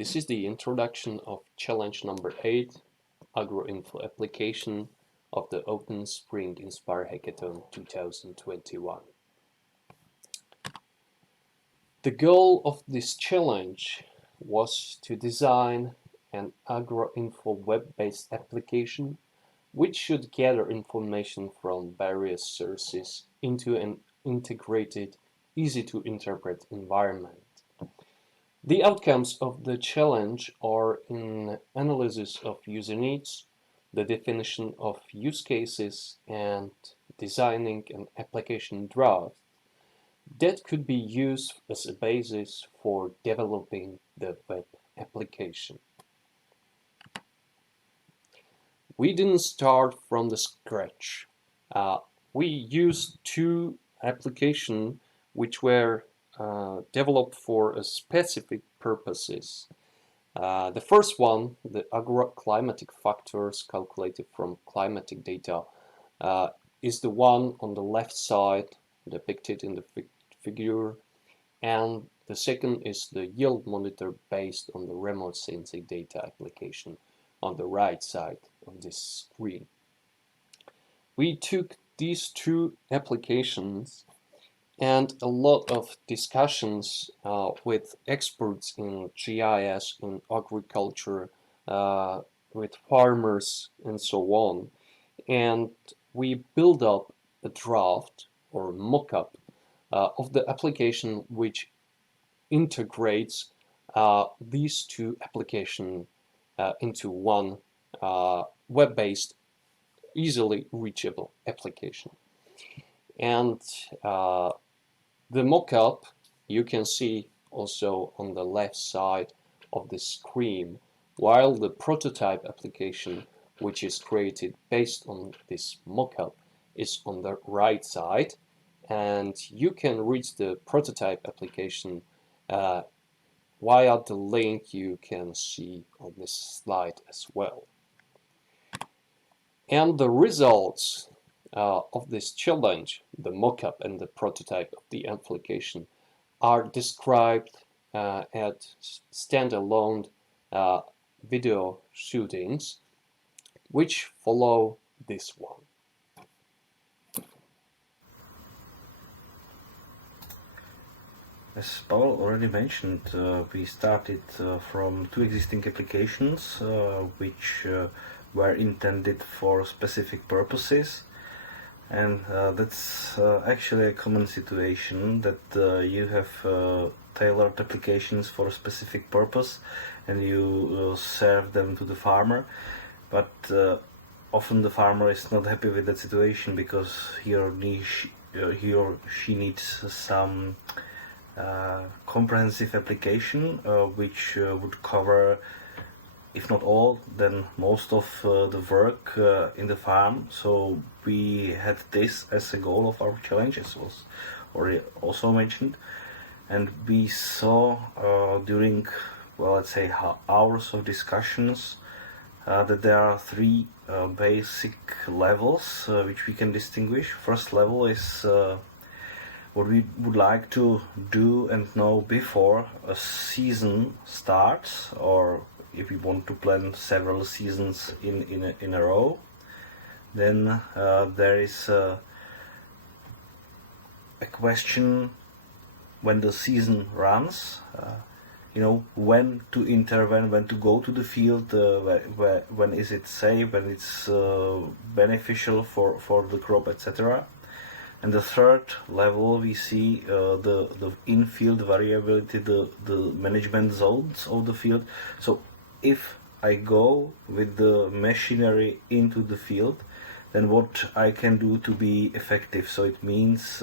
This is the introduction of challenge number 8, AgroInfo Application of the Open Spring INSPIRE Hackathon 2021. The goal of this challenge was to design an AgroInfo web-based application which should gather information from various sources into an integrated, easy-to-interpret environment. The outcomes of the challenge are in analysis of user needs, the definition of use cases, and designing an application draft that could be used as a basis for developing the web application. We didn't start from the scratch. We used two applications which were developed for a specific purposes. The first one, the agroclimatic factors calculated from climatic data, is the one on the left side depicted in the figure, and the second is the yield monitor based on the remote sensing data application on the right side of this screen. We took these two applications and a lot of discussions with experts in GIS, in agriculture, with farmers and so on. And we built up a draft or mock-up of the application which integrates these two applications into one web-based, easily reachable application. And the mock-up you can see also on the left side of the screen, while the prototype application, which is created based on this mock-up, is on the right side, and you can reach the prototype application via the link you can see on this slide as well. And the results of this challenge, the mock-up and the prototype of the application, are described at standalone video shootings, which follow this one. As Paul already mentioned, we started from two existing applications which were intended for specific purposes. And that's actually a common situation, that you have tailored applications for a specific purpose and you serve them to the farmer, but often the farmer is not happy with that situation because he or she needs some comprehensive application which would cover, if not all, then most of the work in the farm. So we had this as a goal of our challenge, as was already also mentioned, and we saw during, well, let's say hours of discussions that there are three basic levels which we can distinguish. First level is what we would like to do and know before a season starts, or if we want to plan several seasons in a row. Then there is a question when the season runs, when to intervene, when to go to the field, when is it safe, when it's beneficial for the crop, etc. And the third level, we see the in-field variability, the management zones of the field. So if I go with the machinery into the field, then what I can do to be effective. So it means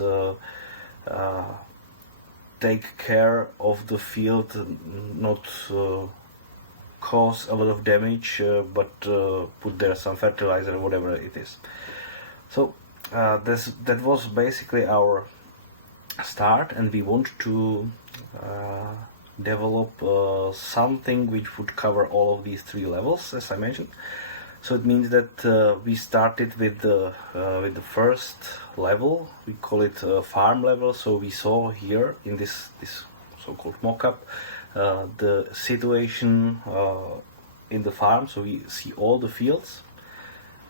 take care of the field, not cause a lot of damage, but put there some fertilizer or whatever it is. So that was basically our start, and we want to develop something which would cover all of these three levels, as I mentioned. So it means that we started with the first level. We call it farm level. So we saw here in this so-called mock-up the situation in the farm. So we see all the fields.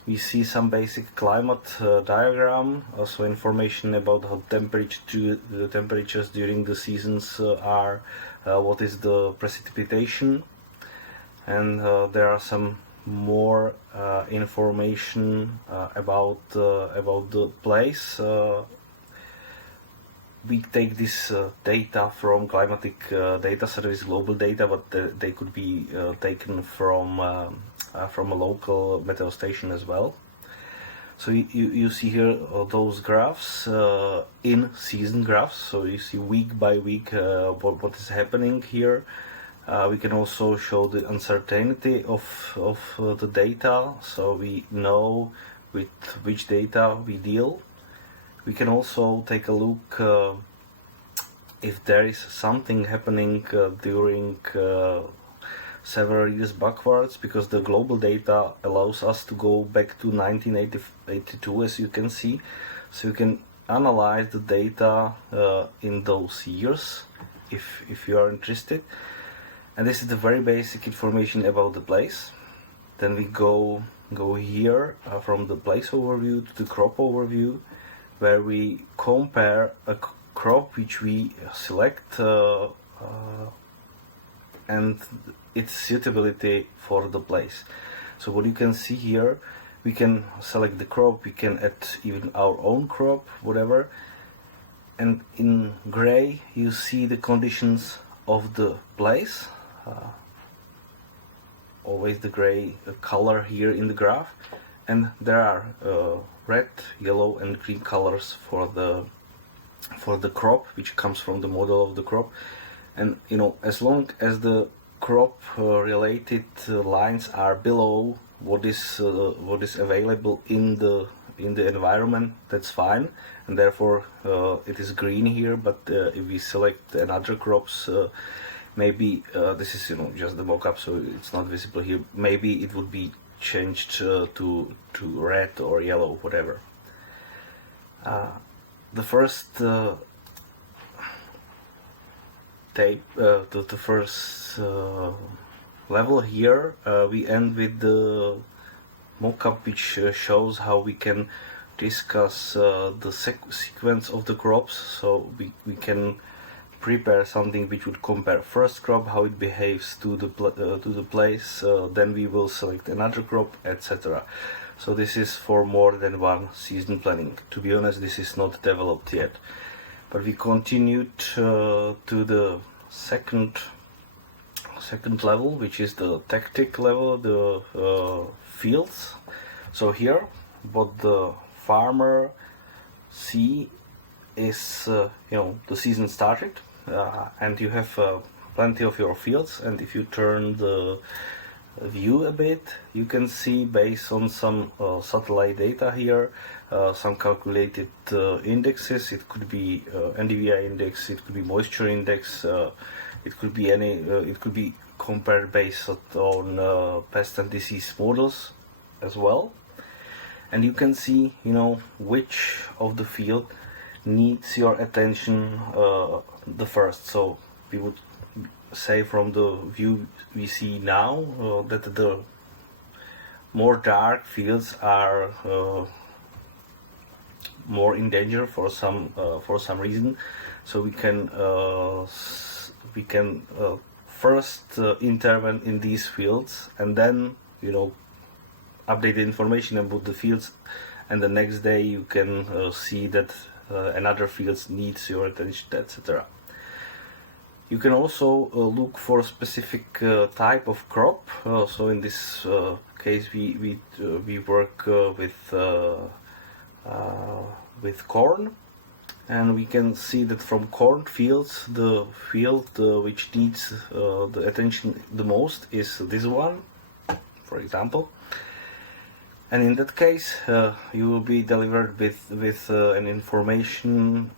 We see some basic climate diagram, also information about how the temperatures during the seasons are, what is the precipitation, and there are some more information about the place. We take this data from climatic data service, global data, but they could be taken from a local meteo station as well. So you see here those graphs, in season graphs. So you see week by week what is happening here. We can also show the uncertainty of the data, so we know with which data we deal. We can also take a look if there is something happening during several years backwards, because the global data allows us to go back to 1982, as you can see. So you can analyze the data in those years if you are interested. And this is the very basic information about the place. Then we go here from the place overview to the crop overview, where we compare a crop which we select and its suitability for the place. So what you can see here, we can select the crop, we can add even our own crop, whatever. And in gray you see the conditions of the place. Always the gray color here in the graph, and there are red, yellow and green colors for the crop, which comes from the model of the crop. And as long as the crop related lines are below what is available in the environment, that's fine, and therefore it is green here. But if we select another crops, maybe this is just the mock-up, so it's not visible here. Maybe it would be changed to red or yellow, whatever. The first the first level here, we end with the mock-up, which shows how we can discuss the sequence of the crops. So we can prepare something which would compare first crop, how it behaves to the place, then we will select another crop, etc. So this is for more than one season planning. To be honest, this is not developed yet, but we continued to the second level, which is the tactic level, the fields. So here what the farmer see is the season started, and you have plenty of your fields, and if you turn the view a bit, you can see, based on some satellite data here, some calculated indexes. It could be NDVI index, it could be moisture index, it could be it could be compared based on pest and disease models as well. And you can see which of the field needs your attention the first. So we would say, from the view we see now, that the more dark fields are more in danger for some reason. So we can first intervene in these fields, and then update the information about the fields, and the next day you can see that another fields needs your attention, etc. You can also look for a specific type of crop. So in this case we work with corn, and we can see that from corn fields, the field which needs the attention the most is this one, for example. And in that case, you will be delivered with an information,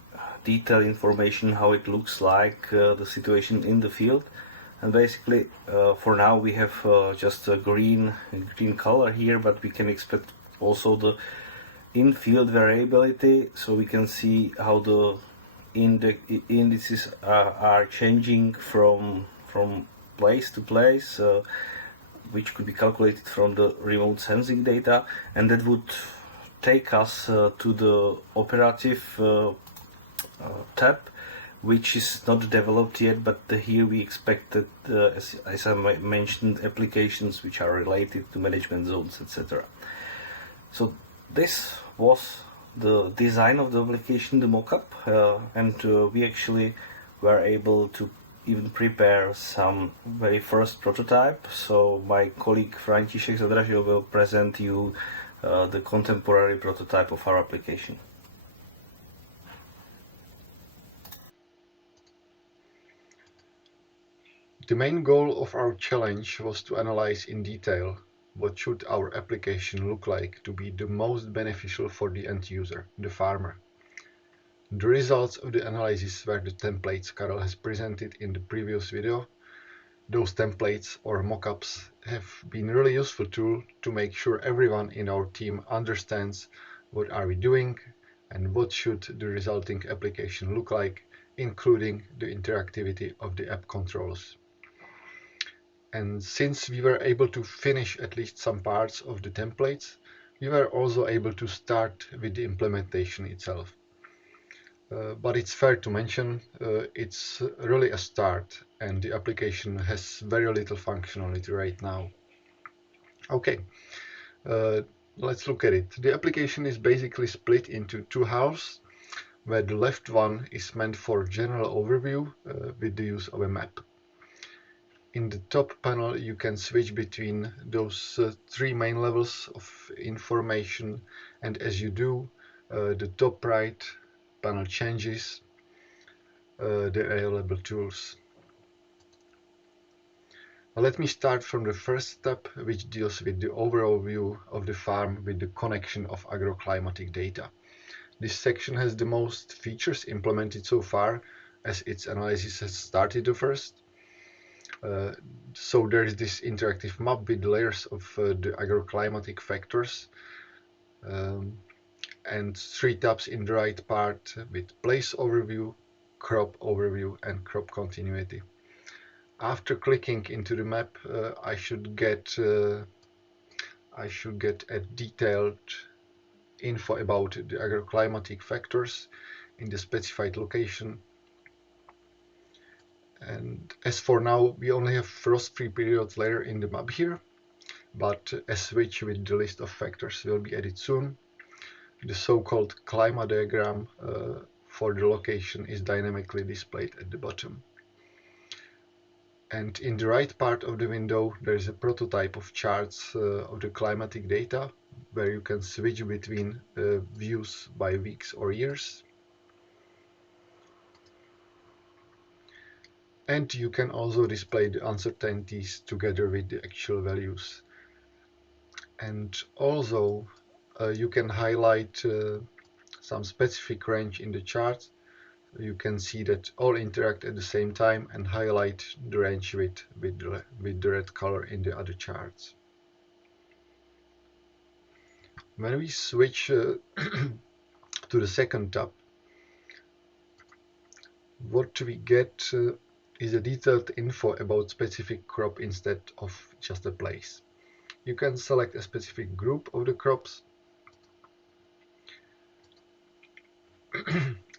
detailed information, how it looks like, the situation in the field. And basically, for now we have just a green color here, but we can expect also the in-field variability, so we can see how the indices are changing from from place to place, which could be calculated from the remote sensing data, and that would take us to the operative tab, which is not developed yet, but here we expect that, as I mentioned, applications which are related to management zones, etc. So this was the design of the application, the mockup, and we actually were able to even prepare some very first prototype. So my colleague František Zadražil will present you the contemporary prototype of our application. The main goal of our challenge was to analyze in detail what should our application look like to be the most beneficial for the end user, the farmer. The results of the analysis were the templates Karel has presented in the previous video. Those templates or mockups have been a really useful tool to make sure everyone in our team understands what are we doing and what should the resulting application look like, including the interactivity of the app controls. And since we were able to finish at least some parts of the templates, we were also able to start with the implementation itself. But it's fair to mention it's really a start, and the application has very little functionality right now. Okay, let's look at it. The application is basically split into two halves, where the left one is meant for general overview with the use of a map. In the top panel you can switch between those three main levels of information, and as you do, the top right panel changes the available tools. Now let me start from the first step, which deals with the overall view of the farm with the connection of agroclimatic data. This section has the most features implemented so far, as its analysis has started the first. So there is this interactive map with layers of the agroclimatic factors, and three tabs in the right part with place overview, crop overview, and crop continuity. After clicking into the map, I should get a detailed info about the agroclimatic factors in the specified location. And as for now, we only have frost-free period layer in the map here, but a switch with the list of factors will be added soon. The so-called climate diagram for the location is dynamically displayed at the bottom. And in the right part of the window there is a prototype of charts of the climatic data, where you can switch between views by weeks or years. And you can also display the uncertainties together with the actual values. And also you can highlight some specific range in the chart. You can see that all interact at the same time and highlight the range with the red color in the other charts. When we switch to the second tab, what we get is a detailed info about specific crop instead of just a place. You can select a specific group of the crops,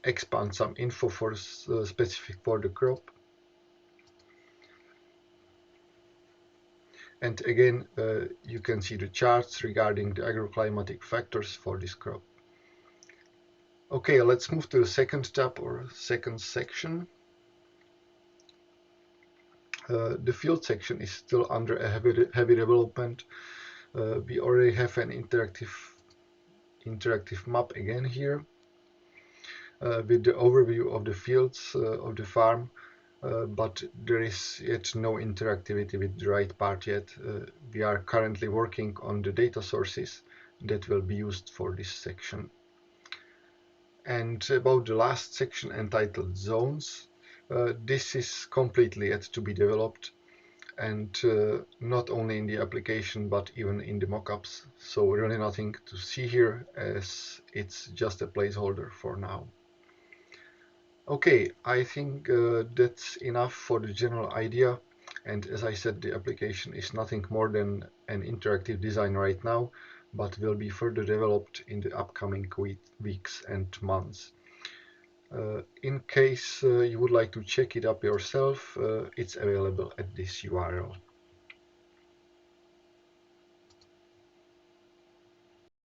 expand some info for specific for the crop, and again you can see the charts regarding the agroclimatic factors for this crop. Okay, let's move to the second tab or second section. The field section is still under a heavy development. We already have an interactive map again here with the overview of the fields of the farm, but there is yet no interactivity with the right part yet. We are currently working on the data sources that will be used for this section. And about the last section entitled zones, this is completely yet to be developed, and not only in the application but even in the mockups, so really nothing to see here as it's just a placeholder for now. Okay, I think that's enough for the general idea. And as I said, the application is nothing more than an interactive design right now, but will be further developed in the upcoming weeks and months. In case you would like to check it up yourself, it's available at this URL.